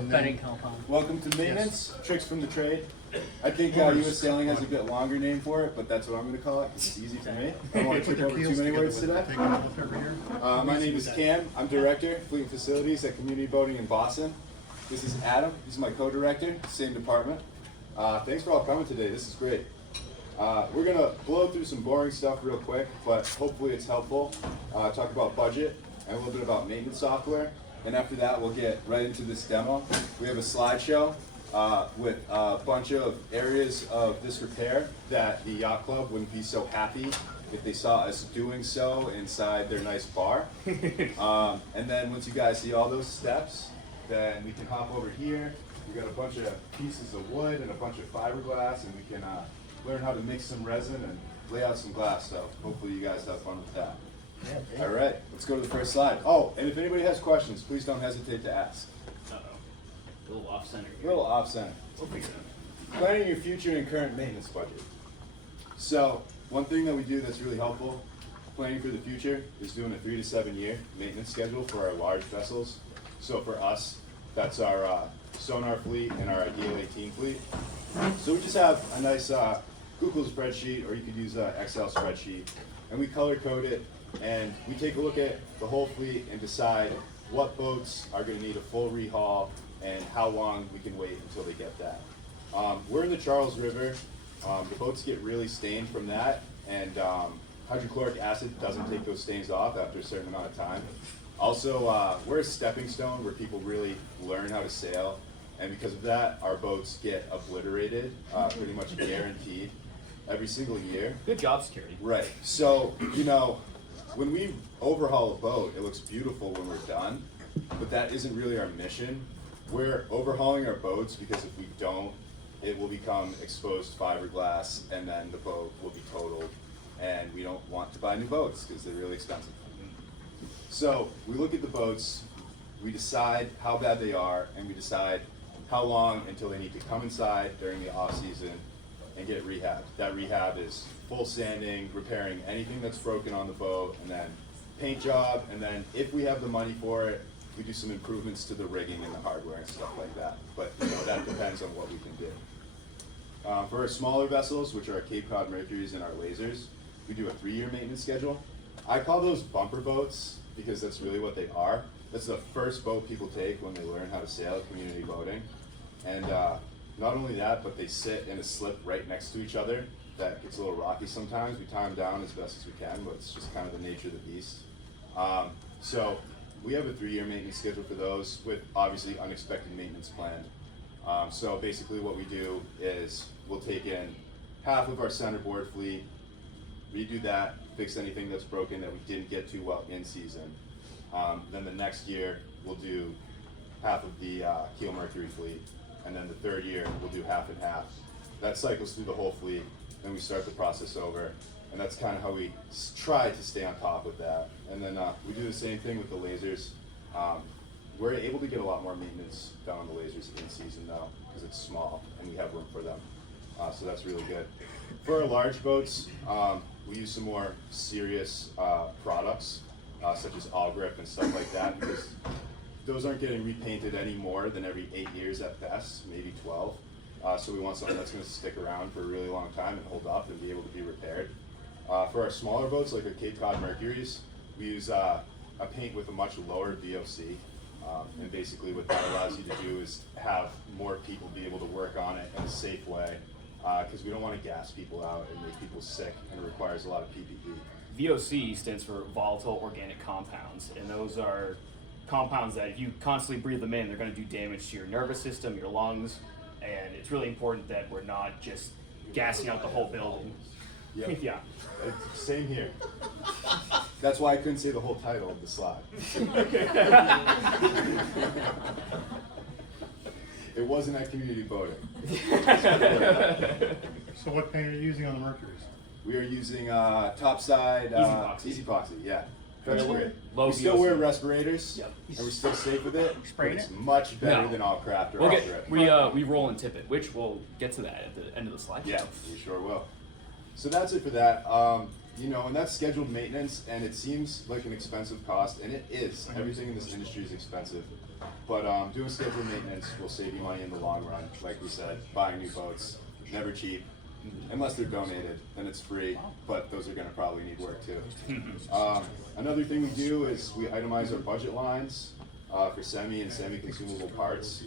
and bedding then compound. welcome to maintenance, tricks from the trade. I think US Sailing has a bit longer name for it, but that's what I'm going to call it 'cause it's easy for me. I don't want to Put trip their over keels too many together words with today. taking it with every year. My name is Cam. I'm director, fleet and facilities at Community Boating in Boston. This is Adam. He's my co-director, same department. Thanks for all coming today. This is great. We're gonna blow through some boring stuff real quick, but hopefully it's helpful. Talk about budget and a little bit about maintenance software. And after that, we'll get right into this demo. We have a slideshow with a bunch of areas of disrepair that the yacht club wouldn't be so happy if they saw us doing so inside their nice bar. And then once you guys see all those steps, then we can hop over here. We got a bunch of pieces of wood and a bunch of fiberglass, and we can learn how to mix some resin and lay out some glass. So hopefully you guys have fun with that. Yeah, All right, let's go to the first slide. Oh, and if anybody has questions, please don't hesitate to ask. A little off center A here. little off center. We'll figure it out. Planning your future and current maintenance budget. So one thing that we do that's really helpful, planning for the future, is doing a 3 to 7 year maintenance schedule for our large vessels. So for us, that's our sonar fleet and our Ideal 18 fleet. So we just have a nice Google spreadsheet, or you could use an Excel spreadsheet, and we color code it, and we take a look at the whole fleet and decide what boats are going to need a full rehaul and how long we can wait until they get that. We're in the Charles River. The boats get really stained from that, and hydrochloric acid doesn't take those stains off after a certain amount of time. Also, we're a stepping stone where people really learn how to sail, and because of that, our boats get obliterated, pretty much guaranteed, every single year. Good job, security. Right. So, you know, when we overhaul a boat, it looks beautiful when we're done, but that isn't really our mission. We're overhauling our boats because if we don't, it will become exposed fiberglass, and then the boat will be totaled, and we don't want to buy new boats because they're really expensive. So we look at the boats, we decide how bad they are, and we decide how long until they need to come inside during the off season and get rehabbed. That rehab is full sanding, repairing anything that's broken on the boat, and then paint job, and then if we have the money for it, we do some improvements to the rigging and the hardware and stuff like that. But you know, that depends on what we can do. For our smaller vessels, which are our Cape Cod Mercuries and our lasers, we do a 3-year maintenance schedule. I call those bumper boats because that's really what they are. That's the first boat people take when they learn how to sail at community boating. And not only that, but they sit in a slip right next to each other. That gets a little rocky sometimes. We tie them down as best as we can, but it's just kind of the nature of the beast. So we have a 3-year maintenance schedule for those with obviously unexpected maintenance planned. So basically what we do is we'll take in half of our centerboard fleet, redo that, fix anything that's broken that we didn't get to well in season. Then the next year we'll do half of the Keel Mercury fleet, and then the 3rd year we'll do half and half. That cycles through the whole fleet, then we start the process over, and that's kind of how we try to stay on top of that. And then we do the same thing with the lasers. We're able to get a lot more maintenance done on the lasers in season though, because it's small and we have room for them. So that's really good. For our large boats, we use some more serious products, such as all grip and stuff like that, because those aren't getting repainted any more than every 8 years at best, maybe 12. So we want something that's going to stick around for a really long time and hold up and be able to be repaired. For our smaller boats, like our Cape Cod Mercuries, we use a paint with a much lower VOC. And basically what that allows you to do is have more people be able to work on it in a safe way, because we don't want to gas people out and make people sick, and it requires a lot of PPE. VOC stands for volatile organic compounds, and those are compounds that if you constantly breathe them in, they're going to do damage to your nervous system, your lungs, and it's really important that we're not just gassing out the whole building. Yep. Yeah. Same here. That's why I couldn't say the whole title of the slide. It wasn't at community boating. So what paint are you using on the Mercuries? We are using topside Easy epoxy, yeah. Very That's low- great. low We still VOC. wear respirators, Yep. and we're still safe with it. But Spraying it's it? much better No. than all craft or We'll all get grip. we roll and tip it, which we'll get to that at the end of the slide. Yeah, we sure will. So that's it for that. You know, and that's scheduled maintenance, and it seems like an expensive cost, and it is. Everything in this industry is expensive. But doing scheduled maintenance will save you money in the long run. Like we said, buying new boats, never cheap. Unless they're donated, then it's free, but those are gonna probably need work too. Another thing we do is we itemize our budget lines for semi and semi-consumable parts.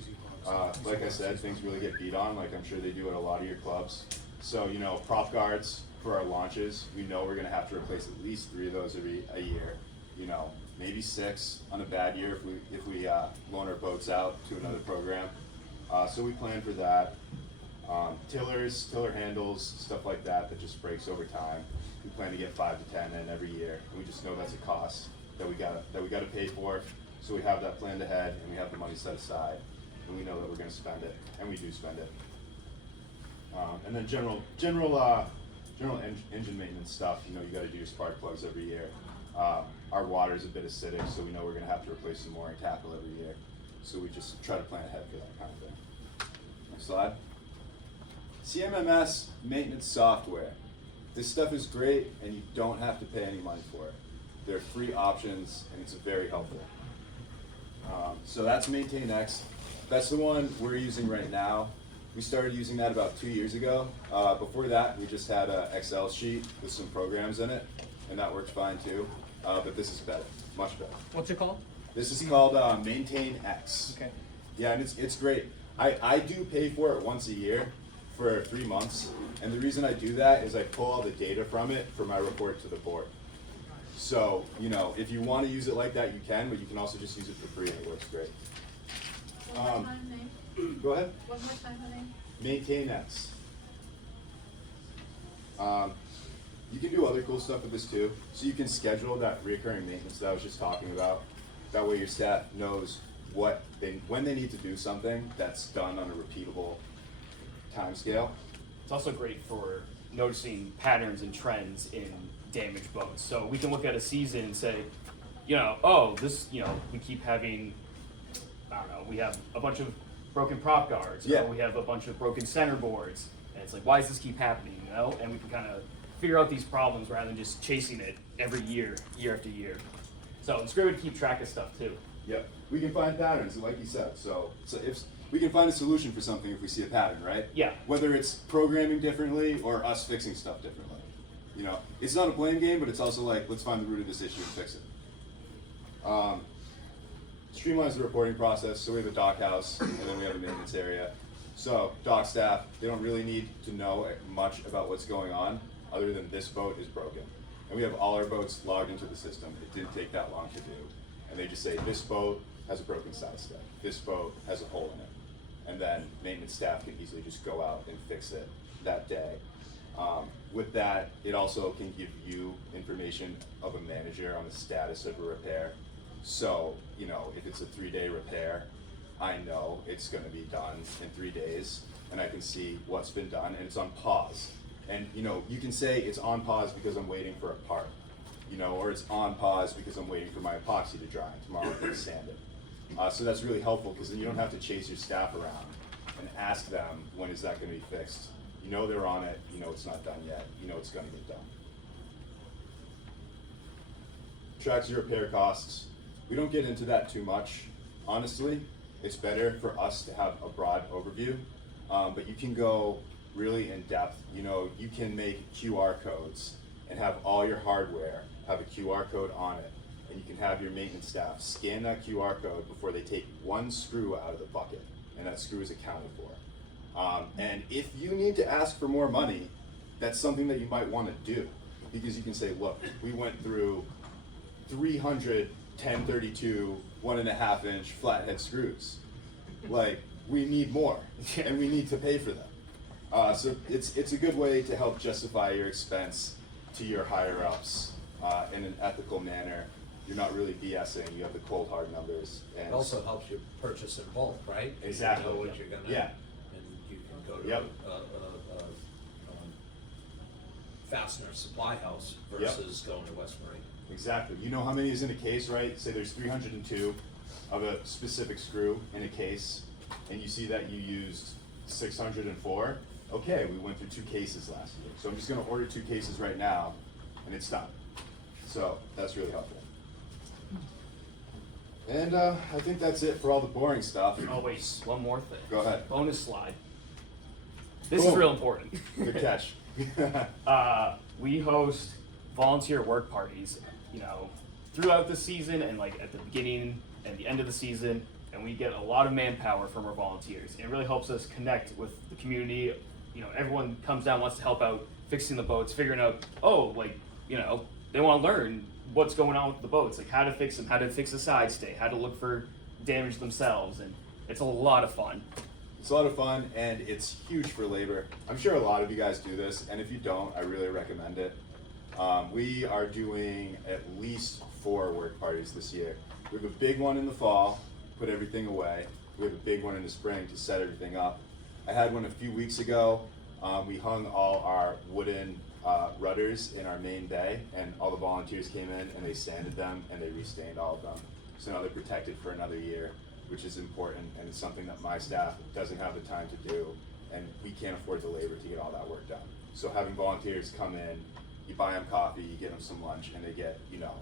Like I said, things really get beat on, like I'm sure they do at a lot of your clubs. So, you know, prop guards for our launches, we know we're gonna have to replace at least 3 of those a year. You know, maybe 6 on a bad year if we loan our boats out to another program. So we plan for that. Tiller handles, stuff like that just breaks over time. We plan to get 5 to 10 in every year, and we just know that's a cost that we gotta pay for. So we have that planned ahead, and we have the money set aside, and we know that we're gonna spend it, and we do spend it. And then general engine maintenance stuff. You know, you gotta do your spark plugs every year. Our water's a bit acidic, so we know we're gonna have to replace some mooring tackle every year. So we just try to plan ahead for that kind of thing. Next slide. CMMS maintenance software. This stuff is great and you don't have to pay any money for it. They're free options and it's very helpful. So that's MaintainX. That's the one we're using right now. We started using that about 2 years ago. Before that, we just had an Excel sheet with some programs in it, and that works fine too. But this is better, much better. What's it called? This is called MaintainX. Okay. Yeah, and it's great. I do pay for it once a year for 3 months, and the reason I do that is I pull all the data from it for my report to the board. So, you know, if you want to use it like that, you can, but you can also just use it for free, and it works great. One more time, name? Go ahead. One more time, the name? MaintainX. You can do other cool stuff with this too. So you can schedule that recurring maintenance that I was just talking about. That way your staff knows when they need to do something that's done on a repeatable time scale. It's also great for noticing patterns and trends in damaged boats. So we can look at a season and say, you know, oh, this, you know, we keep having, I don't know, we have a bunch of broken prop guards, Yeah. or we have a bunch of broken center boards, and it's like, why does this keep happening, you know? And we can kind of figure out these problems rather than just chasing it every year, year after year. So it's great to keep track of stuff too. Yep. We can find patterns, like you said. So if we can find a solution for something if we see a pattern, right? Yeah. Whether it's programming differently or us fixing stuff differently. You know, it's not a blame game, but it's also like, let's find the root of this issue and fix it. Streamlines the reporting process. So we have a dock house, and then we have a maintenance area. So dock staff, they don't really need to know much about what's going on, other than this boat is broken. And we have all our boats logged into the system. It didn't take that long to do. And they just say, this boat has a broken side step. This boat has a hole in it. And then maintenance staff can easily just go out and fix it that day. With that, it also can give you information of a manager on the status of a repair. So, you know, if it's a 3-day repair, I know it's gonna be done in 3 days, and I can see what's been done, and it's on pause. And, you know, you can say it's on pause because I'm waiting for a part, you know, or it's on pause because I'm waiting for my epoxy to dry, and tomorrow I'm gonna sand it. So that's really helpful, because then you don't have to chase your staff around and ask them, when is that gonna be fixed? You know they're on it, you know it's not done yet, you know it's gonna get done. Tracks your repair costs. We don't get into that too much, honestly. It's better for us to have a broad overview, but you can go really in depth. You know, you can make QR codes and have all your hardware have a QR code on it, and you can have your maintenance staff scan that QR code before they take one screw out of the bucket, and that screw is accounted for. And if you need to ask for more money, that's something that you might want to do, because you can say, look, we went through 300 1032 1.5 inch flathead screws. Like, we need more, and we need to pay for them. So it's a good way to help justify your expense to your higher ups in an ethical manner. You're not really BSing. You have the cold hard numbers. And It also helps you purchase in bulk, right? Exactly. You know what you're gonna. Yeah. And you can go to Yep. a fastener supply house versus going to West Marine. Exactly. You know how many is in a case, right? Say there's 302 of a specific screw in a case, and you see that you used 604. Okay, we went through 2 cases last year, so I'm just going to order 2 cases right now, and it's done. So that's really helpful. And I think that's it for all the boring stuff. Oh wait, one more thing. Go ahead. Bonus slide. This Boom. is real important. Good catch. We host volunteer work parties, you know, throughout the season and like at the beginning and the end of the season, and we get a lot of manpower from our volunteers. And it really helps us connect with the community. You know, everyone comes down, wants to help out fixing the boats, figuring out, oh, like, you know, they want to learn what's going on with the boats, like how to fix them, how to fix a side stay, how to look for damage themselves, and it's a lot of fun. It's a lot of fun, and it's huge for labor. I'm sure a lot of you guys do this, and if you don't, I really recommend it. We are doing at least 4 work parties this year. We have a big one in the fall, put everything away. We have a big one in the spring to set everything up. I had one a few weeks ago. We hung all our wooden rudders in our main bay, and all the volunteers came in and they sanded them and they restained all of them. So now they're protected for another year, which is important, and it's something that my staff doesn't have the time to do, and we can't afford the labor to get all that work done. So having volunteers come in, you buy them coffee, you get them some lunch, and they get, you know,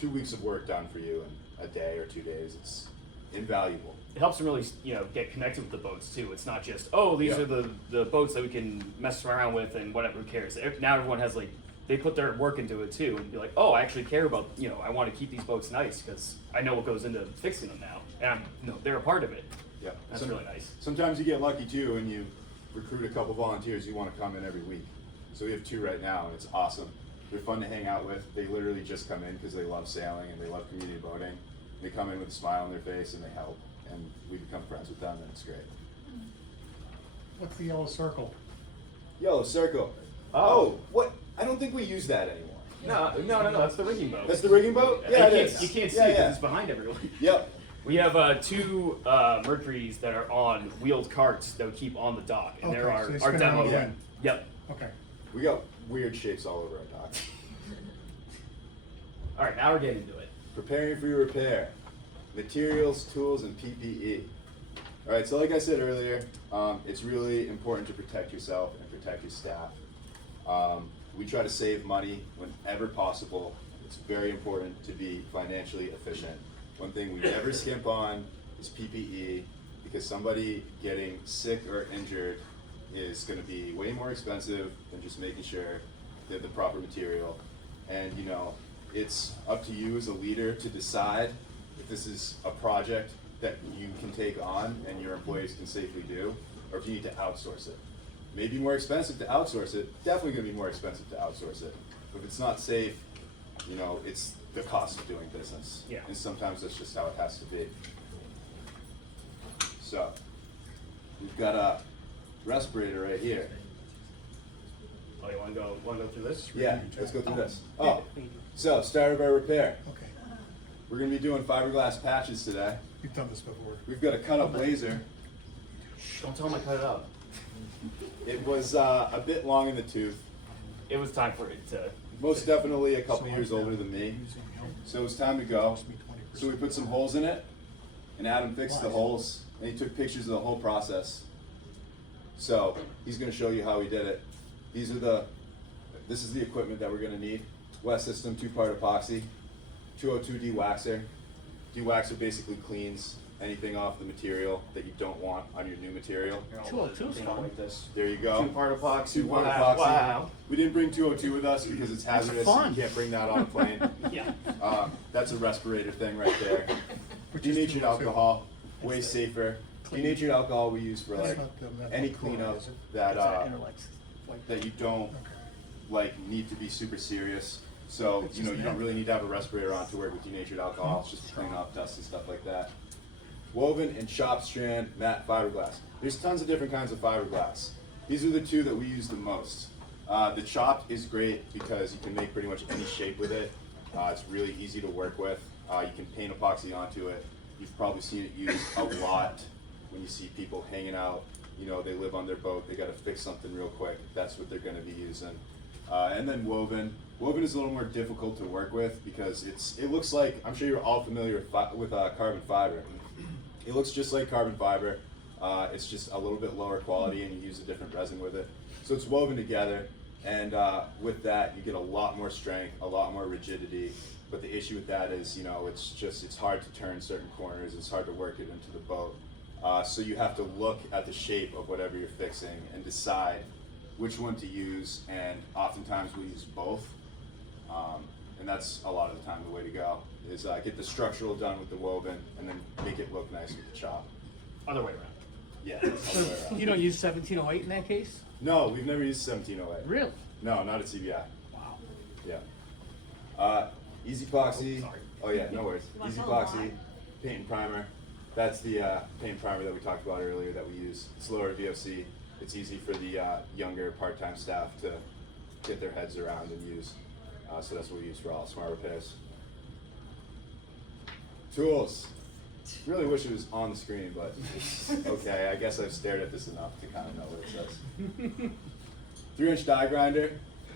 2 weeks of work done for you in a day or 2 days. It's invaluable. It helps them really, you know, get connected with the boats too. It's not just, oh, these Yeah. are the boats that we can mess around with and whatever, who cares. Now everyone has like, they put their work into it too, and be like, oh, I actually care about, you know, I want to keep these boats nice because I know what goes into fixing them now, and you know, they're a part of it. Yeah. That's really nice. Sometimes you get lucky too, and you recruit a couple volunteers who want to come in every week. So we have 2 right now, and it's awesome. They're fun to hang out with. They literally just come in because they love sailing and they love community boating. They come in with a smile on their face and they help, and we become friends with them, and it's great. What's the yellow circle? Yellow circle. Oh, what? I don't think we use that anymore. No, that's the rigging boat. That's the rigging boat? Yeah, you it can't, is. You can't see Yeah, it because yeah. it's behind everyone. Yep. We have 2 Mercuries that are on wheeled carts that we keep on the dock, and they're Okay, so they our spin demo. out of the Yeah. wind. Yep. Okay. We got weird shapes all over our dock. All right, now we're getting into it. Preparing for your repair. Materials, tools, and PPE. All right, so like I said earlier, it's really important to protect yourself and protect your staff. We try to save money whenever possible. It's very important to be financially efficient. One thing we never skimp on is PPE, because somebody getting sick or injured is going to be way more expensive than just making sure they have the proper material. And you know, it's up to you as a leader to decide if this is a project that you can take on and your employees can safely do, or if you need to outsource it. Maybe more expensive to outsource it, definitely gonna be more expensive to outsource it. But if it's not safe, you know, it's the cost of doing business. Yeah. And sometimes that's just how it has to be. So, we've got a respirator right here. Oh, you want to go through this? Yeah, let's go through this. Oh, so start of our repair. Okay. We're gonna be doing fiberglass patches today. You've done this before. We've got a cut-up laser. Shh, don't tell them I cut it out. It was a bit long in the tooth. It was time for it to. Most definitely a couple years older than me. So it was time to go. So we put some holes in it, and Adam fixed the holes, and he took pictures of the whole process. So he's gonna show you how he did it. This is the equipment that we're gonna need. Wet system, 2-part epoxy, 202 de-waxer. De-waxer basically cleans anything off the material that you don't want on your new material. 202 is fun. Like this. There you go. 2-part epoxy. 2-part Wow. epoxy. Wow. We didn't bring 202 with us because it's hazardous. fun. You can't bring that on a plane. Yeah. That's a respirator thing right there. Which is Denatured 202. alcohol, way safer. Denatured alcohol we use for That's like not the any methyl cleanup chloride, is it? that you don't Okay. like need to be super serious. So It's you know just you don't that. really need to have a respirator on to work with denatured alcohol. It's just to clean off dust and stuff like that. Woven and chopped strand matte fiberglass. There's tons of different kinds of fiberglass. These are the 2 that we use the most. The chopped is great because you can make pretty much any shape with it. It's really easy to work with. You can paint epoxy onto it. You've probably seen it used a lot when you see people hanging out. You know, they live on their boat, they gotta fix something real quick. That's what they're gonna be using. And then woven. Woven is a little more difficult to work with because it looks like, I'm sure you're all familiar with carbon fiber. It looks just like carbon fiber. It's just a little bit lower quality and you use a different resin with it. So it's woven together, and with that you get a lot more strength, a lot more rigidity, but the issue with that is, it's hard to turn certain corners, it's hard to work it into the boat. So you have to look at the shape of whatever you're fixing and decide which one to use, and oftentimes we use both. And that's a lot of the time the way to go, is get the structural done with the woven and then make it look nice with the chop. Other way around. Yeah, all the way around. You don't use 1708 in that case? No, we've never used 1708. Really? No, not at CBI. Wow. Yeah. Easy epoxy. Oh, sorry. Oh yeah, no worries. You want Easy to tell them epoxy, paint and primer. That's the paint and primer that we talked about earlier that we use. It's lower VOC. It's easy for the younger part-time staff to get their heads around and use. So that's what we use for all smart repairs. Tools. Really wish it was on the screen, but it's okay. I guess I've stared at this enough to kind of know what it says. 3-inch die grinder.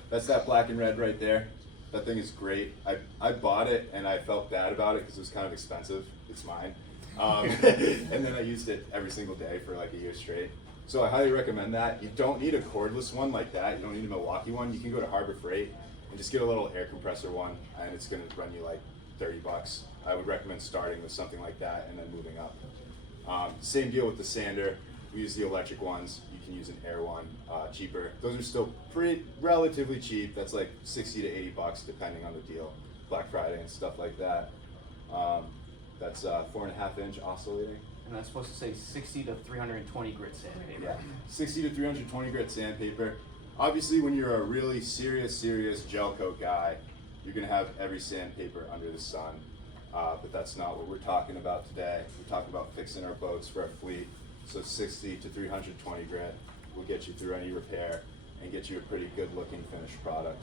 That's that black and red right there. That thing is great. I bought it and I felt bad about it because it was kind of expensive. It's mine. And then I used it every single day for like a year straight. So I highly recommend that. You don't need a cordless one like that. You don't need a Milwaukee one. You can go to Harbor Freight and just get a little air compressor one, and it's going to run you like $30. I would recommend starting with something like that and then moving up. Same deal with the sander. We use the electric ones. You can use an air one, cheaper. Those are still relatively cheap. That's like $60 to $80 depending on the deal. Black Friday and stuff like that. That's 4.5-inch oscillating. And that's supposed to say 60 to 320 grit sandpaper. Yeah, 60 to 320 grit sandpaper. Obviously, when you're a really serious gel coat guy, you're gonna have every sandpaper under the sun. But that's not what we're talking about today. We're talking about fixing our boats for our fleet. So 60 to 320 grit will get you through any repair and get you a pretty good looking finished product.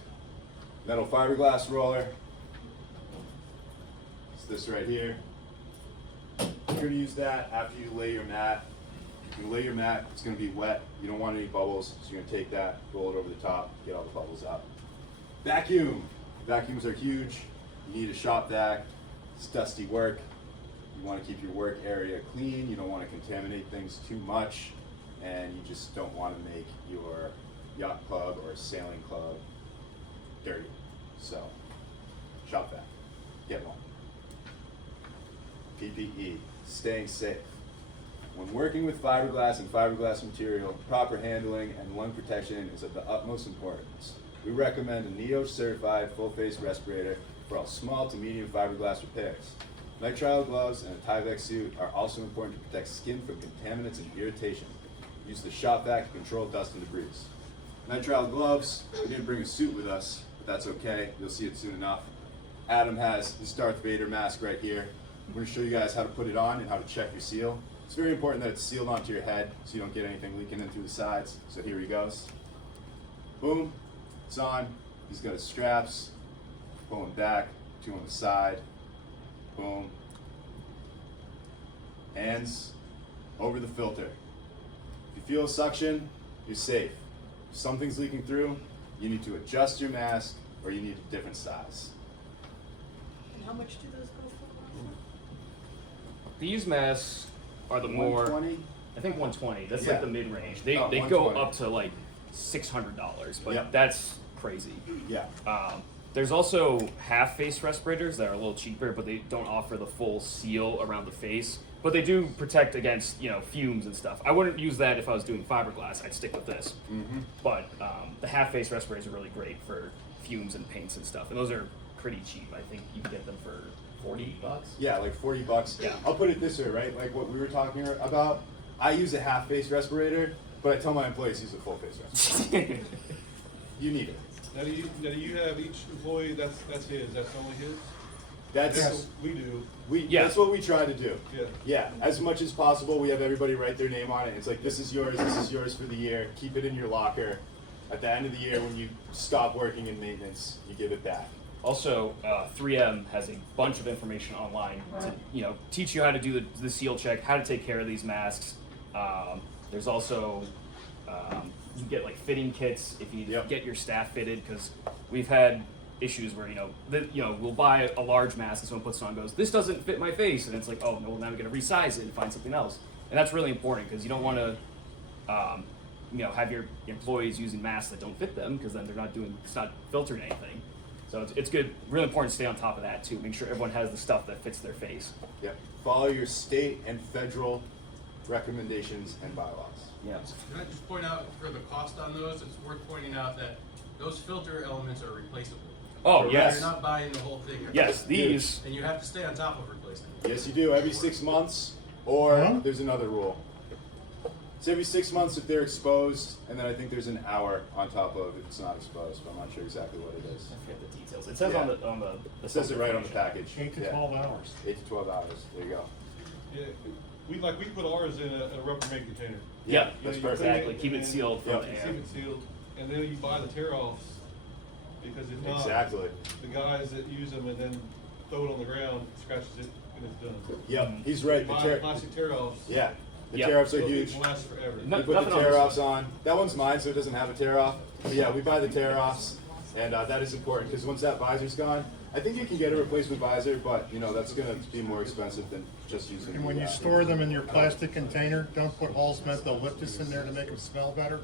Metal fiberglass roller. It's this right here. You're gonna use that after you lay your mat. You lay your mat, it's gonna be wet. You don't want any bubbles, so you're gonna take that, roll it over the top, get all the bubbles out. Vacuum. Vacuums are huge. You need a shop vac. It's dusty work. You wanna keep your work area clean. You don't wanna contaminate things too much. And you just don't wanna make your yacht club or sailing club dirty. So, shop vac. Get one. PPE, staying safe. When working with fiberglass and fiberglass material, proper handling and lung protection is of the utmost importance. We recommend a NEO certified full face respirator for all small to medium fiberglass repairs. Nitrile gloves and a Tyvek suit are also important to protect skin from contaminants and irritation. Use the shop vac to control dust and debris. Nitrile gloves, we didn't bring a suit with us, but that's okay, you'll see it soon enough. Adam has his Darth Vader mask right here. I'm going to show you guys how to put it on and how to check your seal. It's very important that it's sealed onto your head so you don't get anything leaking in through the sides. So here he goes. Boom, it's on. He's got his straps. Pull him back, 2 on the side. Boom. Hands over the filter. If you feel a suction, you're safe. If something's leaking through, you need to adjust your mask or you need a different size. And how much do those go for? These masks are the more, 120? I think 120. That's Yeah. like the mid range. They Oh, they go 120. up to like $600, but Yep. that's crazy. Yeah. There's also half face respirators that are a little cheaper, but they don't offer the full seal around the face. But they do protect against, fumes and stuff. I wouldn't use that if I was doing fiberglass. I'd stick with this. Mm-hmm. But the half face respirators are really great for fumes and paints and stuff. And those are pretty cheap. I think you can get them for $40. Yeah, like $40. Yeah. I'll put it this way, right? Like what we were talking about. I use a half face respirator, but I tell my employees use a full face respirator. You need it. Now do you have each employee, that's his, that's only his? That's Yes, we do, Yeah. That's what we try to do. yeah. Yeah, as much as possible, we have everybody write their name on it. It's like, this is yours for the year. Keep it in your locker. At the end of the year, when you stop working in maintenance, you give it back. Also, 3M has a bunch of information online to teach you how to do the seal check, how to take care of these masks. There's also you can get like fitting kits if you Yep. get your staff fitted, because we've had issues where we'll buy a large mask and someone puts it on and goes, this doesn't fit my face, and it's like, oh no, well, now we got to resize it and find something else. And that's really important because you don't want to have your employees using masks that don't fit them, because then it's not filtering anything. So it's good, really important to stay on top of that too. Make sure everyone has the stuff that fits their face. Yep. Follow your state and federal recommendations and bylaws. Yeah. Can I just point out for the cost on those, it's worth pointing out that those filter elements are replaceable. Oh, yes. You're not buying the whole thing. Yes, these. And you have to stay on top of replacing them. Yes, you do, every 6 months, or Huh? there's another rule. It's every 6 months if they're exposed, and then I think there's an hour on top of if it's not exposed, but I'm not sure exactly what it is. I forget the details. It says Yeah. on the It says it right on the package. 8 to Yeah. 12 hours. 8 to 12 hours, there you go. Yeah, we put ours in a Rubbermaid container. Yeah, That's you perfect. clean exactly. Keep it and sealed from Yep. the Keep air. it sealed, and then you buy the tear-offs, because if not, Exactly. the guys that use them and then throw it on the ground, scratches it, and it's done. Yep, he's right. You The buy plastic tear-offs. Yeah, the Yep. tear-offs are those huge. things last forever. No- We put Nothing the on this tear-offs one. on. That one's mine, so it doesn't have a tear-off. But yeah, we buy the tear-offs, and that is important because once that visor's gone, I think you can get a replacement visor, but you know that's going to be more expensive than just using. And when the, you store them in your plastic container, don't put Hallsmith eucalyptus in there to make them smell better.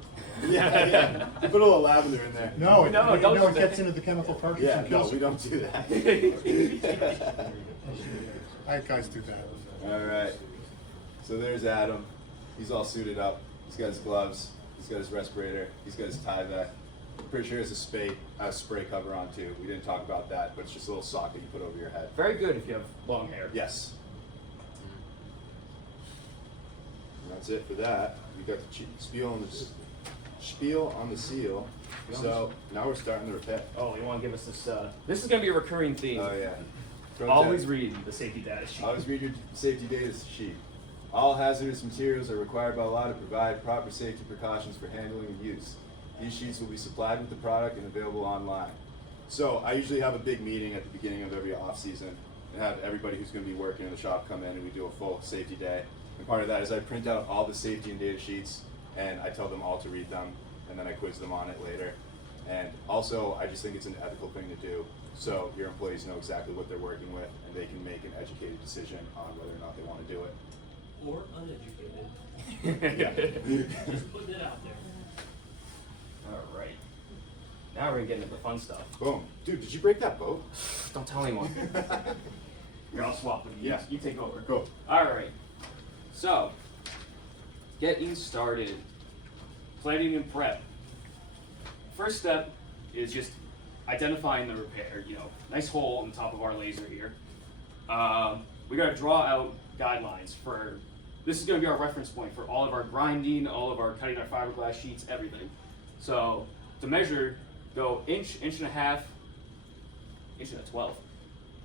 yeah, yeah. You put a little lavender in there. No, No, you don't know do it gets that. into the chemical cartridge Yeah, and no, kills we it. don't do that. I guys do that. All right. So there's Adam. He's all suited up. He's got his gloves. He's got his respirator. He's got his tie vest. Pretty sure he has a spray cover on too. We didn't talk about that, but it's just a little sock that you put over your head. Very good if you have long hair. Yes. And that's it for that. We got the spiel on the seal. So now we're starting the repair. Oh, you want to give us this? This is going to be a recurring theme. Oh yeah. Always read the safety data sheet. Always read your safety data sheet. All hazardous materials are required by law to provide proper safety precautions for handling and use. These sheets will be supplied with the product and available online. So I usually have a big meeting at the beginning of every off season and have everybody who's going to be working in the shop come in and we do a full safety day. And part of that is I print out all the safety and data sheets and I tell them all to read them and then I quiz them on it later. And also I just think it's an ethical thing to do so your employees know exactly what they're working with and they can make an educated decision on whether or not they want to do it. Or uneducated. Just putting it out there. All right. Now we're gonna get into the fun stuff. Boom. Dude, did you break that boat? Don't tell anyone. Here, I'll swap with you. Yeah. You take over. Go. All right. So, getting started. Planning and prep. First step is just identifying the repair. You know, nice hole on the top of our laser here. We gotta draw out guidelines for. This is gonna be our reference point for all of our grinding, all of our cutting our fiberglass sheets, everything. So to measure, go inch and a half, inch and a 12.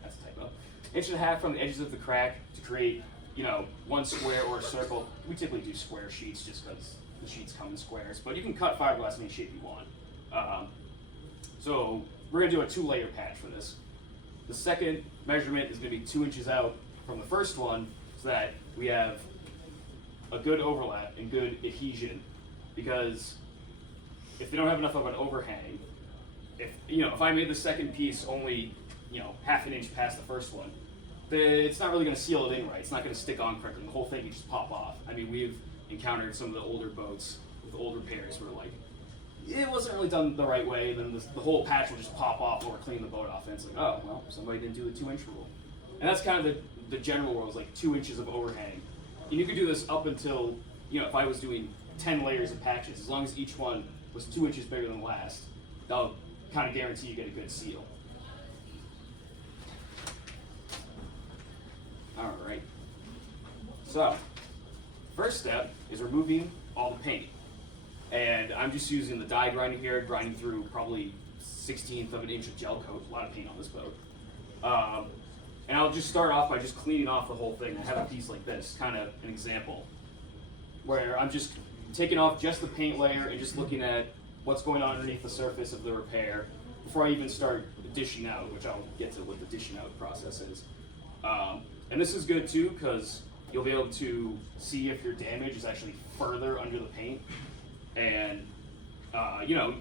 That's a typo. Inch and a half from the edges of the crack to create, you know, one square or a circle. We typically do square sheets just because the sheets come in squares, but you can cut fiberglass any shape you want. So we're gonna do a 2-layer patch for this. The second measurement is gonna be 2 inches out from the first one so that we have a good overlap and good adhesion, because if they don't have enough of an overhang, if I made the second piece only, half an inch past the first one, it's not really going to seal it in right. It's not going to stick on correctly. The whole thing can just pop off. I mean, we've encountered some of the older boats with old repairs where like, it wasn't really done the right way, and then the whole patch will just pop off when we're cleaning the boat off, and it's like, oh, well, somebody didn't do the 2-inch rule. And that's kind of the general rule, is like 2 inches of overhang. And you could do this up until, if I was doing 10 layers of patches, as long as each one was 2 inches bigger than the last, that'll kind of guarantee you get a good seal. All right. So, first step is removing all the paint. And I'm just using the die grinder here, grinding through probably 1/16 of an inch of gel coat, a lot of paint on this boat. And I'll just start off by just cleaning off the whole thing. I have a piece like this, kind of an example, where I'm just taking off just the paint layer and just looking at what's going on underneath the surface of the repair before I even start dishing out, which I'll get to what the dishing out process is. And this is good too, because you'll be able to see if your damage is actually further under the paint. And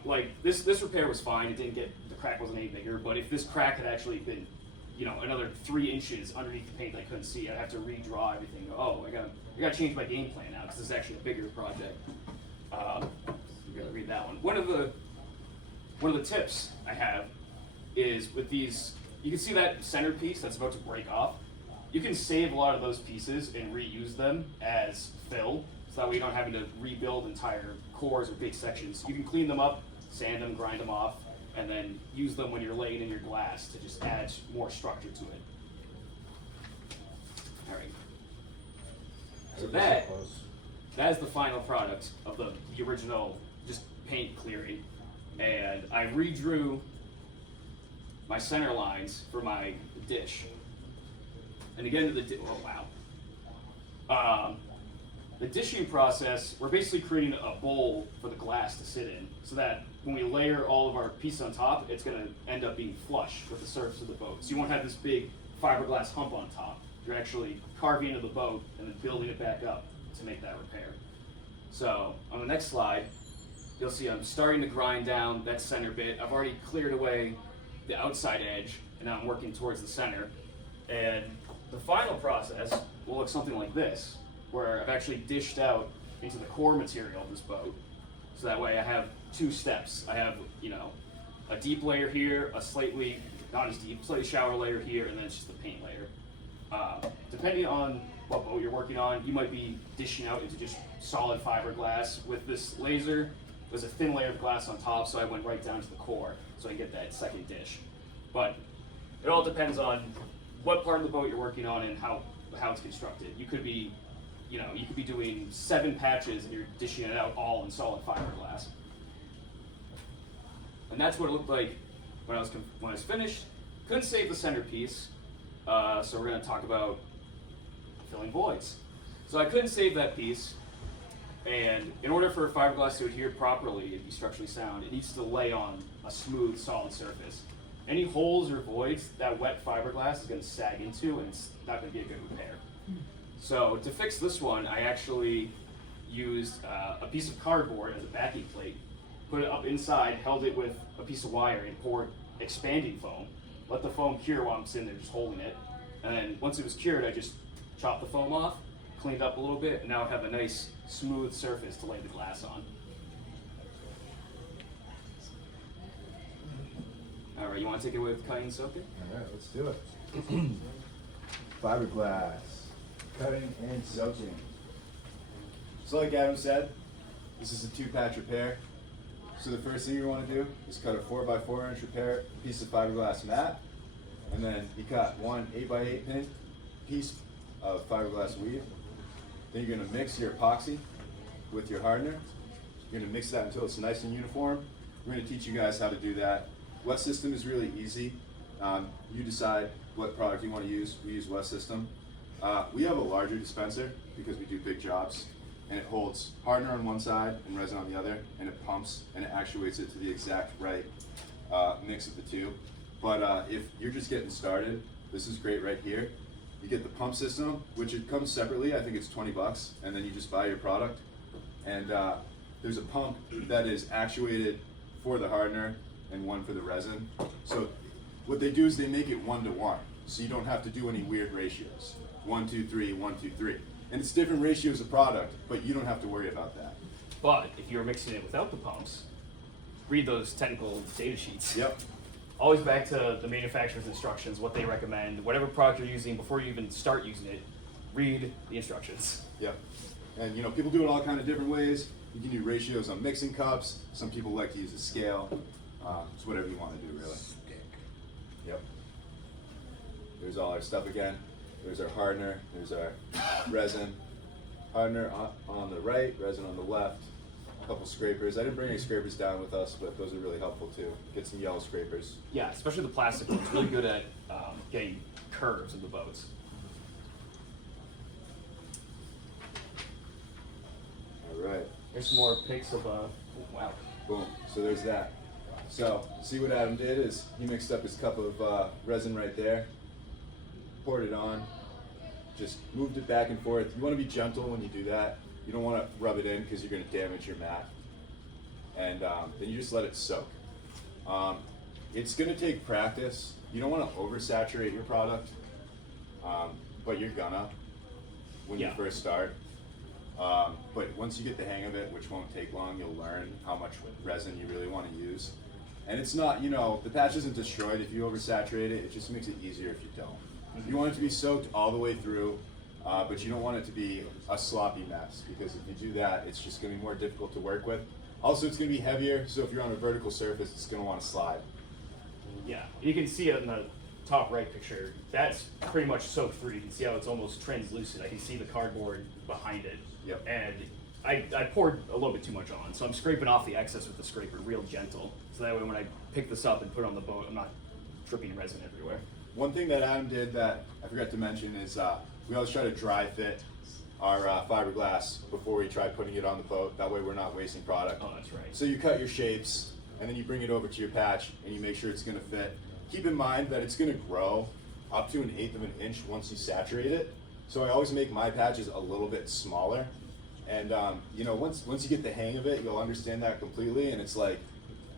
like this repair was fine. It didn't the crack wasn't any bigger, but if this crack had actually been another 3 inches underneath the paint that I couldn't see, I'd have to redraw everything. Oh, I gotta change my game plan now because this is actually a bigger project. You gotta read that one. One of the tips I have is with these, you can see that centerpiece that's about to break off. You can save a lot of those pieces and reuse them as fill, so that way you don't having to rebuild entire cores or big sections. You can clean them up, sand them, grind them off, and then use them when you're laying in your glass to just add more structure to it. All right. So that is the final product of the original just paint clearing. And I redrew my center lines for my dish. And again, oh wow. The dishing process, we're basically creating a bowl for the glass to sit in, so that when we layer all of our pieces on top, it's gonna end up being flush with the surface of the boat. So you won't have this big fiberglass hump on top. You're actually carving into the boat and then building it back up to make that repair. So on the next slide, you'll see I'm starting to grind down that center bit. I've already cleared away the outside edge, and now I'm working towards the center. And the final process will look something like this, where I've actually dished out into the core material of this boat. So that way I have two steps. I have, you know, a deep layer here, a slightly, not as deep, slightly shallower layer here, and then it's just the paint layer. Depending on what boat you're working on, you might be dishing out into just solid fiberglass. With this laser, there's a thin layer of glass on top, so I went right down to the core, so I can get that second dish. But it all depends on what part of the boat you're working on and how it's constructed. You could be, you know, you could be doing 7 patches and you're dishing it out all in solid fiberglass. And that's what it looked like when I was finished. Couldn't save the centerpiece, so we're going to talk about filling voids. So I couldn't save that piece, and in order for fiberglass to adhere properly and be structurally sound, it needs to lay on a smooth, solid surface. Any holes or voids that wet fiberglass is going to sag into, and it's not going to be a good repair. So to fix this one, I actually used a piece of cardboard as a backing plate, put it up inside, held it with a piece of wire, and poured expanding foam. Let the foam cure while I'm sitting there just holding it. And then once it was cured, I just chopped the foam off, cleaned up a little bit, and now I have a nice smooth surface to lay the glass on. All right, you want to take it away with cutting and soaking? All right, let's do it. Fiberglass, cutting and soaking. So like Adam said, this is a 2-patch repair. So the first thing you want to do is cut a 4x4 inch repair piece of fiberglass mat, and then you cut one 8x8 pin piece of fiberglass weave. Then you're going to mix your epoxy with your hardener. You're going to mix that until it's nice and uniform. We're going to teach you guys how to do that. Wet system is really easy. You decide what product you want to use. We use Wet system. We have a larger dispenser because we do big jobs, and it holds hardener on one side and resin on the other, and it pumps and it actuates it to the exact right mix of the two. But if you're just getting started, this is great right here. You get the pump system, which it comes separately. I think it's $20, and then you just buy your product. And there's a pump that is actuated for the hardener and one for the resin. So what they do is they make it 1-to-1, so you don't have to do any weird ratios. 1, 2, 3, 1, 2, 3. And it's different ratios of product, but you don't have to worry about that. But if you're mixing it without the pumps, read those technical data sheets. Yep. Always back to the manufacturer's instructions, what they recommend. Whatever product you're using, before you even start using it, read the instructions. Yep. And you know, people do it all kind of different ways. You can do ratios on mixing cups. Some people like to use a scale. It's whatever you want to do, really. Yep. There's all our stuff again. There's our hardener. There's our resin. Hardener on the right, resin on the left. A couple scrapers. I didn't bring any scrapers down with us, but those are really helpful too. Get some yellow scrapers. Yeah, especially the plastic ones. Really good at getting curves in the boats. All right. Here's some more pics of wow. Boom. So there's that. So see what Adam did is he mixed up his cup of resin right there, poured it on, just moved it back and forth. You want to be gentle when you do that. You don't want to rub it in because you're going to damage your mat. And then you just let it soak. It's going to take practice. You don't want to oversaturate your product, but you're gonna when you first start. But once you get the hang of it, which won't take long, you'll learn how much resin you really want to use. And it's not, you know, the patch isn't destroyed if you oversaturate it, it just makes it easier if you don't. You want it to be soaked all the way through, but you don't want it to be a sloppy mess, because if you do that, it's just gonna be more difficult to work with. Also, it's gonna be heavier, so if you're on a vertical surface, it's gonna wanna slide. Yeah, you can see it in the top right picture. That's pretty much soaked through. You can see how it's almost translucent. I can see the cardboard behind it. Yep. And I poured a little bit too much on, so I'm scraping off the excess with the scraper real gentle. So that way when I pick this up and put it on the boat, I'm not dripping resin everywhere. One thing that Adam did that I forgot to mention is we always try to dry fit our fiberglass before we try putting it on the boat. That way we're not wasting product. Oh, that's right. So you cut your shapes, and then you bring it over to your patch, and you make sure it's gonna fit. Keep in mind that it's gonna grow up to 1/8 of an inch once you saturate it. So I always make my patches a little bit smaller. And you know, once you get the hang of it, you'll understand that completely. And it's like,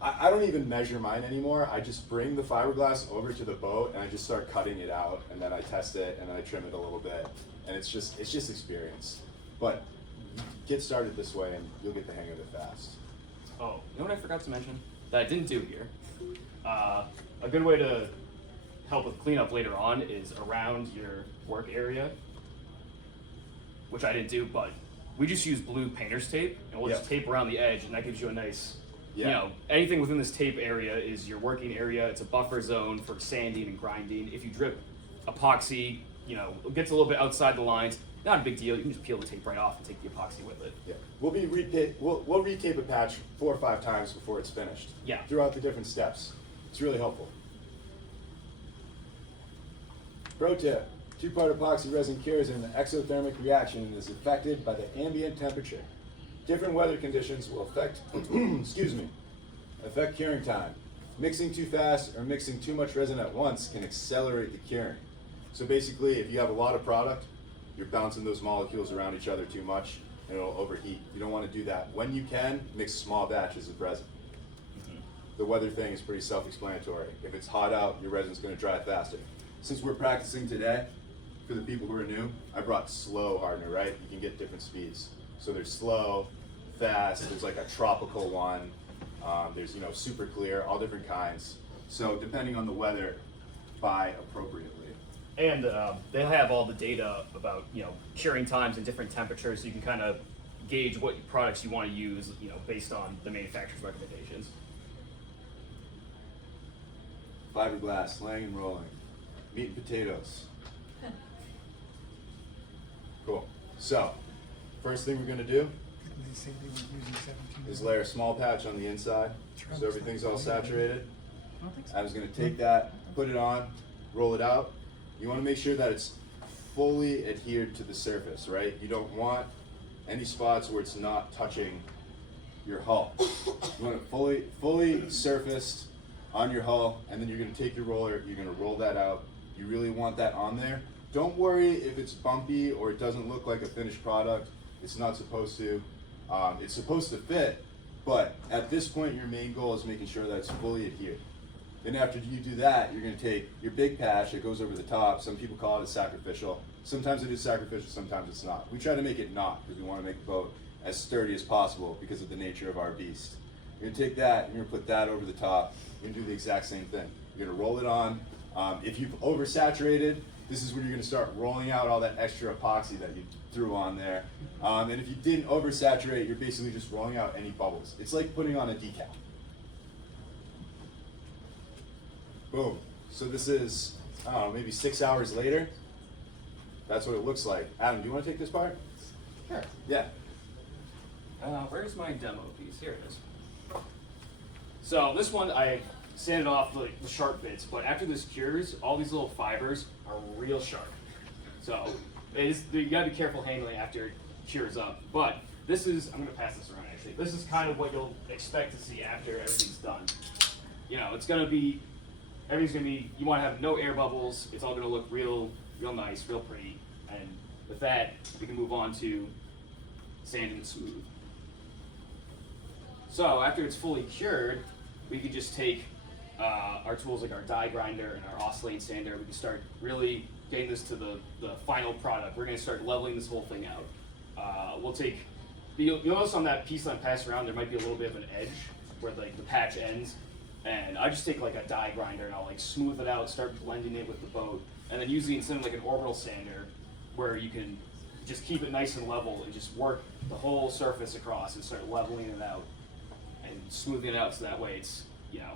I don't even measure mine anymore. I just bring the fiberglass over to the boat, and I just start cutting it out, and then I test it, and then I trim it a little bit. And it's just experience. But get started this way, and you'll get the hang of it fast. Oh, you know what I forgot to mention that I didn't do here? A good way to help with cleanup later on is around your work area, which I didn't do, but we just use blue painter's tape, and we'll just Yep. tape around the edge, and that gives you a nice, you Yeah. know, anything within this tape area is your working area. It's a buffer zone for sanding and grinding. If you drip epoxy, you know, it gets a little bit outside the lines, not a big deal. You can just peel the tape right off and take the epoxy with it. Yeah, we'll retape a patch 4 or 5 times before it's finished. Yeah. Throughout the different steps. It's really helpful. Pro tip: 2-part epoxy resin cures in the exothermic reaction and is affected by the ambient temperature. Different weather conditions will affect, affect curing time. Mixing too fast or mixing too much resin at once can accelerate the curing. So basically, if you have a lot of product, you're bouncing those molecules around each other too much, and it'll overheat. You don't want to do that. When you can, mix small batches of resin. The weather thing is pretty self-explanatory. If it's hot out, your resin's going to dry faster. Since we're practicing today, for the people who are new, I brought slow hardener, right? You can get different speeds. So there's slow, fast, there's like a tropical one, there's, you know, super clear, all different kinds. So depending on the weather, buy appropriately. And they have all the data about, you know, curing times and different temperatures, so you can kind of gauge what products you want to use, you know, based on the manufacturer's recommendations. Fiberglass, laying and rolling, meat and potatoes. Cool. So, first thing we're gonna do is layer a small patch on the inside, so everything's all saturated. Adam's gonna take that, put it on, roll it out. You wanna make sure that it's fully adhered to the surface, right? You don't want any spots where it's not touching your hull. You want it fully surfaced on your hull, and then you're gonna take your roller, you're gonna roll that out. You really want that on there. Don't worry if it's bumpy or it doesn't look like a finished product. It's not supposed to. It's supposed to fit, but at this point, your main goal is making sure that it's fully adhered. Then after you do that, you're gonna take your big patch that goes over the top. Some people call it a sacrificial. Sometimes it is sacrificial, sometimes it's not. We try to make it not, because we wanna make the boat as sturdy as possible because of the nature of our beast. You're gonna take that, and you're gonna put that over the top. You're gonna do the exact same thing. You're gonna roll it on. If you've oversaturated, this is when you're gonna start rolling out all that extra epoxy that you threw on there. And if you didn't oversaturate, you're basically just rolling out any bubbles. It's like putting on a decal. Boom. So this is, I don't know, maybe 6 hours later. That's what it looks like. Adam, do you wanna take this part? Sure. Yeah. Where's my demo piece? Here it is. So this one, I sanded off the sharp bits, but after this cures, all these little fibers are real sharp. So you gotta be careful handling after it cures up. But this is, I'm gonna pass this around actually. This is kind of what you'll expect to see after everything's done. You know, it's gonna be, everything's gonna be, you wanna have no air bubbles. It's all gonna look real nice, real pretty. And with that, we can move on to sanding smooth. So after it's fully cured, we can just take our tools like our die grinder and our oscillate sander. We can start really getting this to the final product. We're gonna start leveling this whole thing out. We'll take, you'll notice on that piece that I'm passing around, there might be a little bit of an edge where like the patch ends. And I just take like a die grinder and I'll like smooth it out, start blending it with the boat, and then using instead of like an orbital sander, where you can just keep it nice and level and just work the whole surface across and start leveling it out and smoothing it out so that way it's, you know,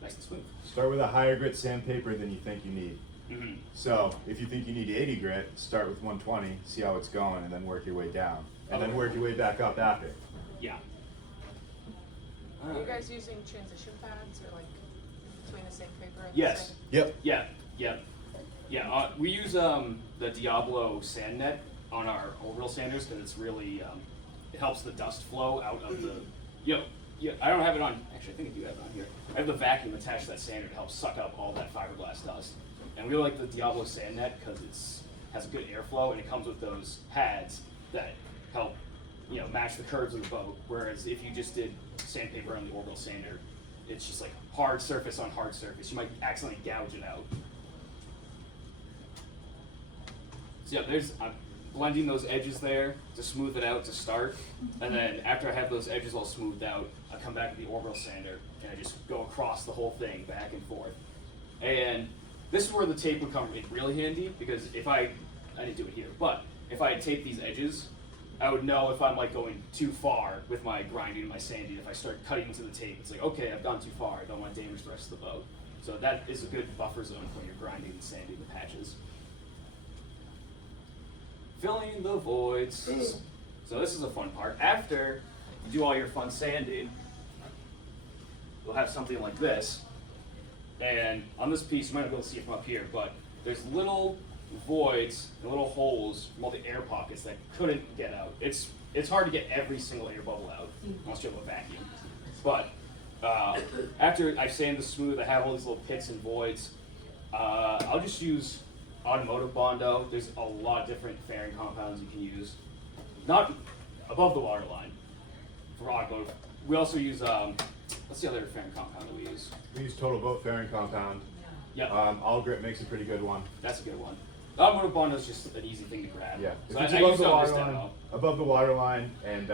nice and smooth. Start with a higher grit sandpaper than you think you need. Mm-hmm. So if you think you need 80 grit, start with 120, see how it's going, and then work your way down. And then Okay. work your way back up after. Yeah. Are you guys using transition pads or like between the sandpaper and the Yes. sand? Yep. Yeah. We use the Diablo sand net on our orbital sanders because it's really it helps the dust flow out of the. Yeah. I don't have it on. Actually, I think I do have it on here. I have the vacuum attached to that sander to help suck up all that fiberglass dust. And we like the Diablo sand net because it's has a good airflow and it comes with those pads that help match the curves of the boat. Whereas if you just did sandpaper on the orbital sander, it's just like hard surface on hard surface. You might accidentally gouge it out. So yeah, I'm blending those edges there to smooth it out to start, and then after I have those edges all smoothed out, I come back to the orbital sander and I just go across the whole thing back and forth. And this is where the tape would come in really handy because if I didn't do it here, but if I had taped these edges, I would know if I'm like going too far with my grinding and my sanding. If I start cutting into the tape, it's like, okay, I've gone too far. I don't want to damage the rest of the boat. So that is a good buffer zone when you're grinding and sanding the patches. Filling the voids. So this is a fun part. After you do all your fun sanding, you'll have something like this. And on this piece, you might not be able to see it from up here, but there's little voids and little holes from all the air pockets that couldn't get out. It's hard to get every single air bubble out unless you have a vacuum. But after I've sanded the smooth, I have all these little pits and voids. I'll just use automotive Bondo. There's a lot of different fairing compounds you can use. Not above the waterline for automotive. We also use what's the other fairing compound that we use? We use Total Boat Fairing Compound. Yeah, All Grit makes a pretty good one. that's a good one. Automotive Bondo is just an easy thing to grab. Yeah. So If it's I above use the it on this waterline, demo. above the waterline, and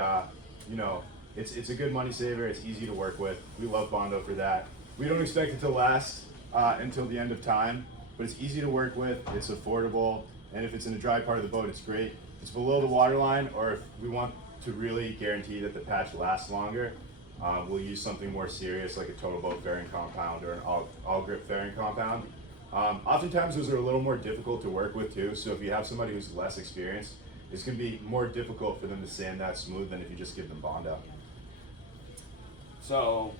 it's a good money saver. It's easy to work with. We love Bondo for that. We don't expect it to last until the end of time, but it's easy to work with. It's affordable, and if it's in a dry part of the boat, it's great. If it's below the waterline, or if we want to really guarantee that the patch lasts longer, we'll use something more serious like a Total Boat Fairing Compound or an all Grip Fairing Compound. Oftentimes those are a little more difficult to work with too, so if you have somebody who's less experienced, it's going to be more difficult for them to sand that smooth than if you just give them Bondo. So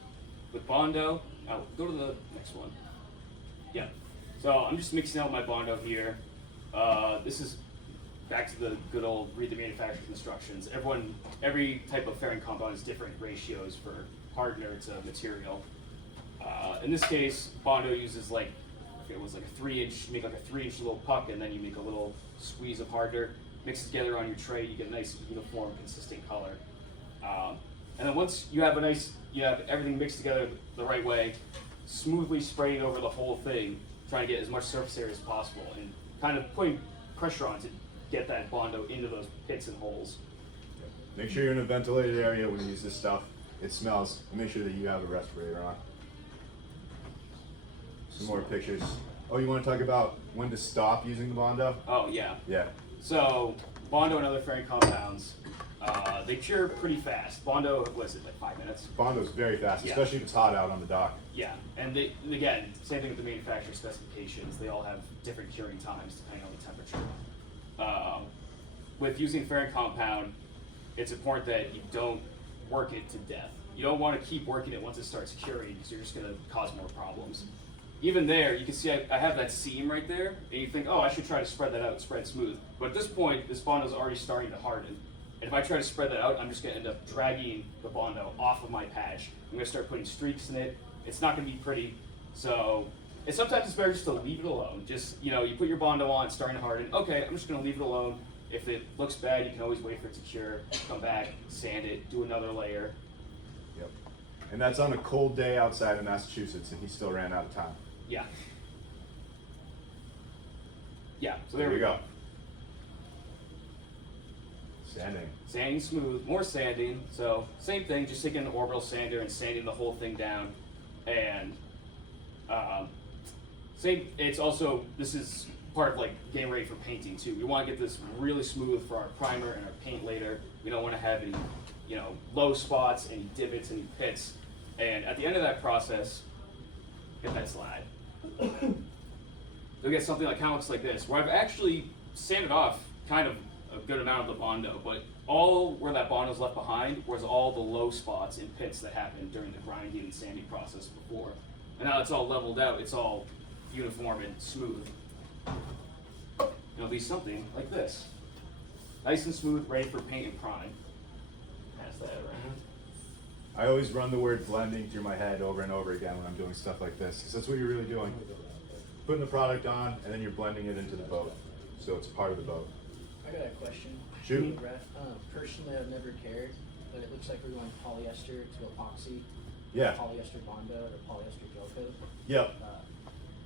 with Bondo, I'll go to the next one. Yeah. So I'm just mixing out my Bondo here. This is back to the good old read the manufacturer's instructions. Every type of fairing compound has different ratios for hardener to material. In this case, Bondo uses like, it was like a 3-inch, make like a 3-inch little puck, and then you make a little squeeze of hardener, mix it together on your tray, you get a nice uniform, consistent color. And then once you have everything mixed together the right way, smoothly spraying over the whole thing, trying to get as much surface area as possible, and kind of putting pressure on to get that Bondo into those pits and holes. Make sure you're in a ventilated area when you use this stuff. It smells. Make sure that you have a respirator on. Some more pictures. Oh, you want to talk about when to stop using the Bondo? Oh yeah. Yeah. So Bondo and other fairing compounds, they cure pretty fast. Bondo, what is it, like 5 minutes? Bondo's very fast, Yeah. especially if it's hot out on the dock. Yeah, and again, same thing with the manufacturer specifications. They all have different curing times depending on the temperature. With using fairing compound, it's important that you don't work it to death. You don't want to keep working it once it starts curing because you're just going to cause more problems. Even there, you can see I have that seam right there, and you think, oh, I should try to spread that out, spread smooth. But at this point, this Bondo is already starting to harden. And if I try to spread that out, I'm just going to end up dragging the Bondo off of my patch. I'm going to start putting streaks in it. It's not going to be pretty. So sometimes it's better just to leave it alone. Just, you put your Bondo on, it's starting to harden. Okay, I'm just going to leave it alone. If it looks bad, you can always wait for it to cure, come back, sand it, do another layer. Yep. And that's on a cold day outside of Massachusetts, and he still ran out of time. Yeah. Yeah, so There we go. Sanding. Sanding smooth, more sanding. So same thing, just taking an orbital sander and sanding the whole thing down. And same, it's also, this is part of like getting ready for painting too. We want to get this really smooth for our primer and our paint later. We don't want to have any, you know, low spots, any divots, any pits. And at the end of that process, get that slide. You'll get something like kind of looks like this, where I've actually sanded off kind of a good amount of the Bondo, but all where that Bondo is left behind was all the low spots and pits that happened during the grinding and sanding process before. And now it's all leveled out, it's all uniform and smooth. It'll be something like this. Nice and smooth, ready for paint and prime. Pass that around. I always run the word blending through my head over and over again when I'm doing stuff like this, because that's what you're really doing. Putting the product on, and then you're blending it into the boat, so it's part of the boat. I got a question. Shoot. Personally, I've never cared, but it looks like we're going polyester to epoxy. Yeah. Polyester Bondo or polyester gel coat. Yep.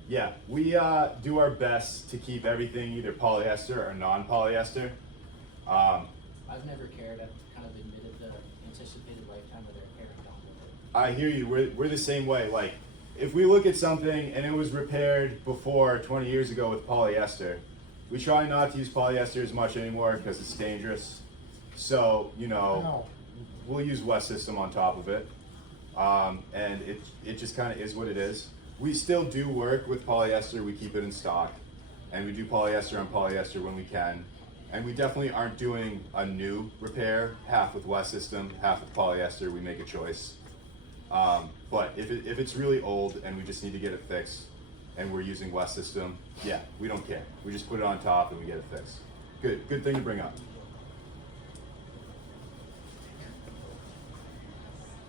Yeah, we do our best to keep everything either polyester or non-polyester. I've never cared. I've kind of admitted the anticipated lifetime of their hair and gone with it. I hear you. We're the same way. Like, if we look at something and it was repaired before 20 years ago with polyester, we try not to use polyester as much anymore because it's dangerous. So, you know, we'll use West System on top of it. And it just kind of is what it is. We still do work with polyester. We keep it in stock. And we do polyester on polyester when we can. And we definitely aren't doing a new repair, half with West System, half with polyester. We make a choice. But if it's really old and we just need to get it fixed and we're using West System, yeah, we don't care. We just put it on top and we get it fixed. Good thing to bring up.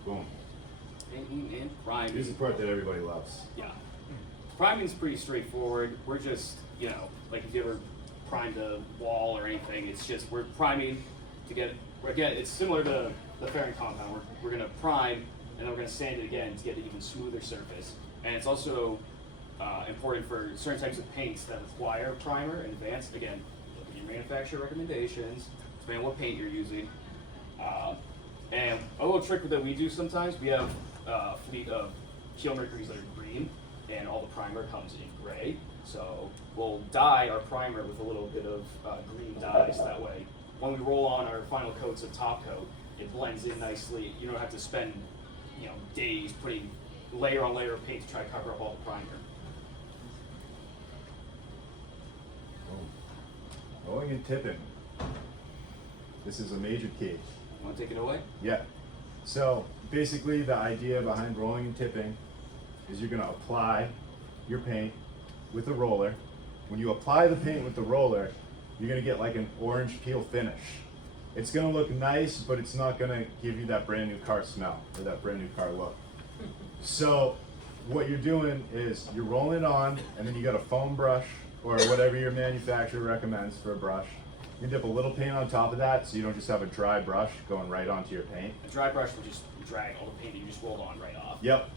Boom. Painting and priming. Here's the part that everybody loves. Yeah. Priming's pretty straightforward. We're just, you know, like if you ever primed a wall or anything, it's just we're priming to get, again, it's similar to the fairing compound. We're going to prime and then we're going to sand it again to get an even smoother surface. And it's also important for certain types of paints that require primer in advance. Again, look at your manufacturer recommendations, depending on what paint you're using. And a little trick that we do sometimes, we have a fleet of Keel Mercuries that are green, and all the primer comes in gray. So we'll dye our primer with a little bit of green dye, so that way when we roll on our final coats of top coat, it blends in nicely. You don't have to spend, you know, days putting layer on layer of paint to try to cover up all the primer. Rolling and tipping. This is a major key. Want to take it away? Yeah. So basically the idea behind rolling and tipping is you're going to apply your paint with a roller. When you apply the paint with the roller, you're going to get like an orange peel finish. It's going to look nice, but it's not going to give you that brand new car smell or that brand new car look. So what you're doing is you're rolling it on, and then you got a foam brush or whatever your manufacturer recommends for a brush. You dip a little paint on top of that so you don't just have a dry brush going right onto your paint. A dry brush will just drag all the paint that you just rolled on right off. Yep.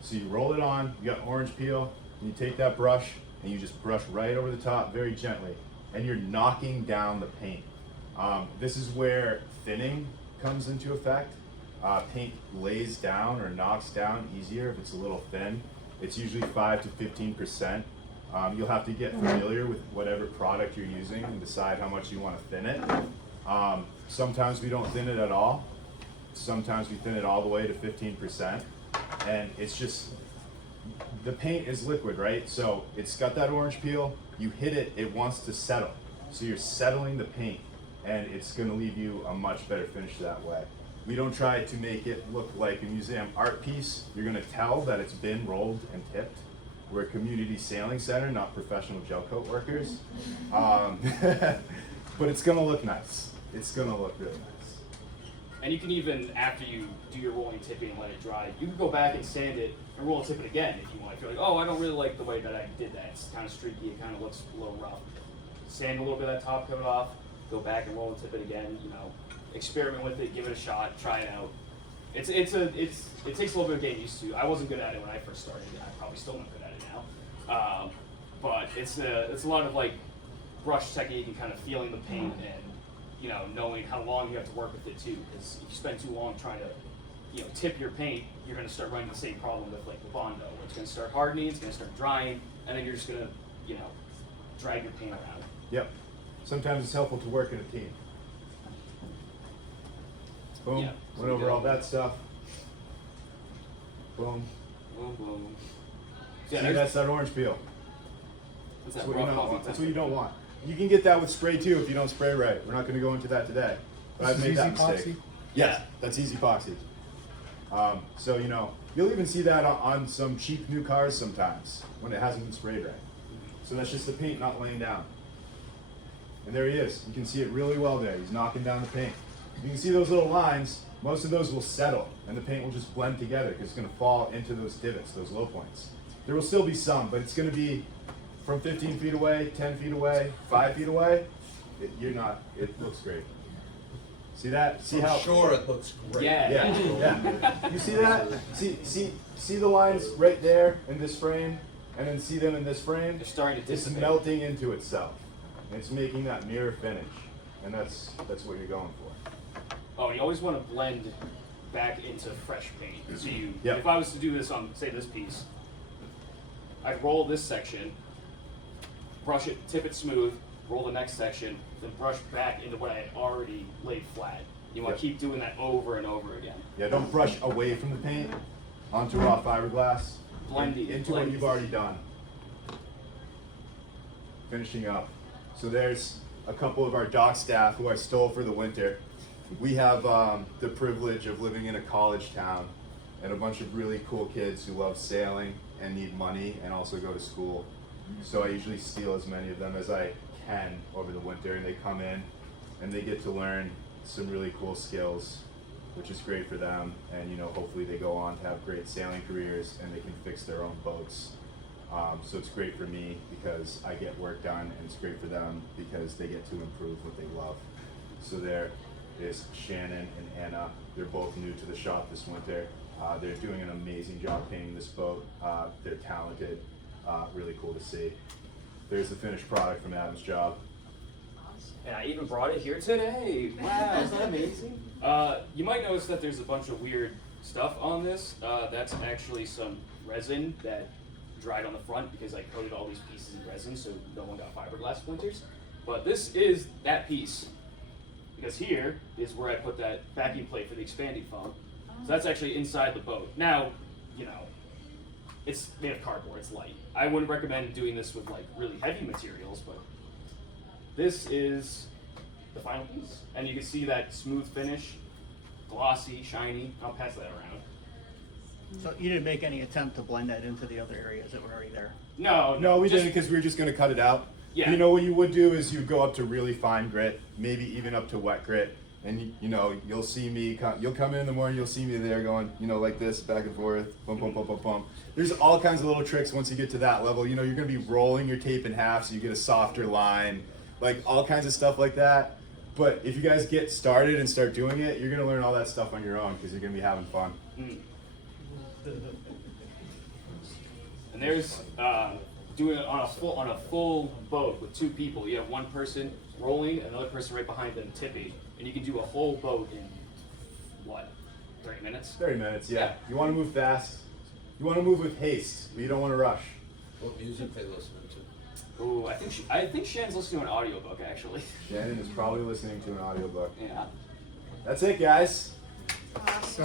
So you roll it on, you got orange peel, and you take that brush and you just brush right over the top very gently, and you're knocking down the paint. This is where thinning comes into effect. Paint lays down or knocks down easier if it's a little thin. It's usually 5 to 15%. You'll have to get familiar with whatever product you're using and decide how much you want to thin it. Sometimes we don't thin it at all. Sometimes we thin it all the way to 15%. And it's just, the paint is liquid, right? So it's got that orange peel, you hit it, it wants to settle. So you're settling the paint, and it's gonna leave you a much better finish that way. We don't try to make it look like a museum art piece. You're gonna tell that it's been rolled and tipped. We're a community sailing center, not professional gel coat workers. But it's gonna look nice. It's gonna look really nice. And you can even, after you do your rolling tipping and let it dry, you can go back and sand it and roll and tip it again if you want. If you're like, oh, I don't really like the way that I did that. It's kind of streaky, it kind of looks a little rough. Sand a little bit of that top coat off, go back and roll and tip it again, you know, experiment with it, give it a shot, try it out. It takes a little bit of getting used to. I wasn't good at it when I first started. I'm probably still not good at it now. But it's a lot of like brush technique and kind of feeling the paint and, you know, knowing how long you have to work with it too. Because if you spend too long trying to tip your paint, you're going to start running the same problem with like the Bondo, where it's going to start hardening, it's going to start drying, and then you're just going to, drag your paint around. Yep. Sometimes it's helpful to work in a team. Boom. Yeah. Went over all that stuff. Boom. Boom, boom. See, Yeah, that's that orange peel. What's That's that what, you rough don't coffee want. That's temp? what you don't want. You can get that with spray too if you don't spray right. We're not going to go into that today. But I've This made is that easy mistake. epoxy? Yeah, that's easy epoxy. So you'll even see that on some cheap new cars sometimes when it hasn't been sprayed right. So that's just the paint not laying down. And there he is. You can see it really well there. He's knocking down the paint. You can see those little lines. Most of those will settle, and the paint will just blend together because it's going to fall into those divots, those low points. There will still be some, but it's going to be from 15 feet away, 10 feet away, 5 feet away. It looks great. See that? See how? I'm sure it looks great. Yeah. Yeah. You see that? See the lines right there in this frame, and then see them in this frame? They're starting to It's dissipate. melting into itself. And it's making that mirror finish. And that's what you're going for. Oh, and you always want to blend back into fresh paint. So Yep. if I was to do this on, say, this piece, I'd roll this section, brush it, tip it smooth, roll the next section, then brush back into what I had already laid flat. You want Yep. to keep doing that over and over again. Yeah, don't brush away from the paint onto raw fiberglass. Blend it, into blend what you've it. already done. Finishing up. So there's a couple of our dock staff who I stole for the winter. We have the privilege of living in a college town and a bunch of really cool kids who love sailing and need money and also go to school. So I usually steal as many of them as I can over the winter, and they come in and they get to learn some really cool skills, which is great for them. And hopefully they go on to have great sailing careers and they can fix their own boats. So it's great for me because I get work done, and it's great for them because they get to improve what they love. So there is Shannon and Anna. They're both new to the shop this winter. They're doing an amazing job painting this boat. They're talented, really cool to see. There's the finished product from Adam's job. And I even brought it here today. Wow, isn't that amazing? You might notice that there's a bunch of weird stuff on this. That's actually some resin that dried on the front because I coated all these pieces in resin so no one got fiberglass splinters. But this is that piece. Because here is where I put that backing plate for the expanding foam. So that's actually inside the boat. Now, it's made of cardboard, it's light. I wouldn't recommend doing this with like really heavy materials, but this is the final piece. And you can see that smooth finish, glossy, shiny. I'll pass that around. So you didn't make any attempt to blend that into the other areas that were already there? No, we just- didn't because we were just going to cut it out. Yeah. What you would do is you go up to really fine grit, maybe even up to wet grit, and you'll see me. You'll come in the morning, you'll see me there going, like this, back and forth, bump, bump, bump, bump, bump. There's all kinds of little tricks once you get to that level. You're going to be rolling your tape in half so you get a softer line, like all kinds of stuff like that. But if you guys get started and start doing it, you're going to learn all that stuff on your own because you're going to be having fun. And there's doing it on a full boat with 2 people. You have one person rolling, another person right behind them tipping, and you can do a whole boat in 30 minutes? 30 minutes, yeah. Yeah. You want to move fast. You want to move with haste, but you don't want to rush. What music they listening to? Ooh, I think Shannon's listening to an audiobook actually. Shannon is probably listening to an audiobook. Yeah. That's it, guys. So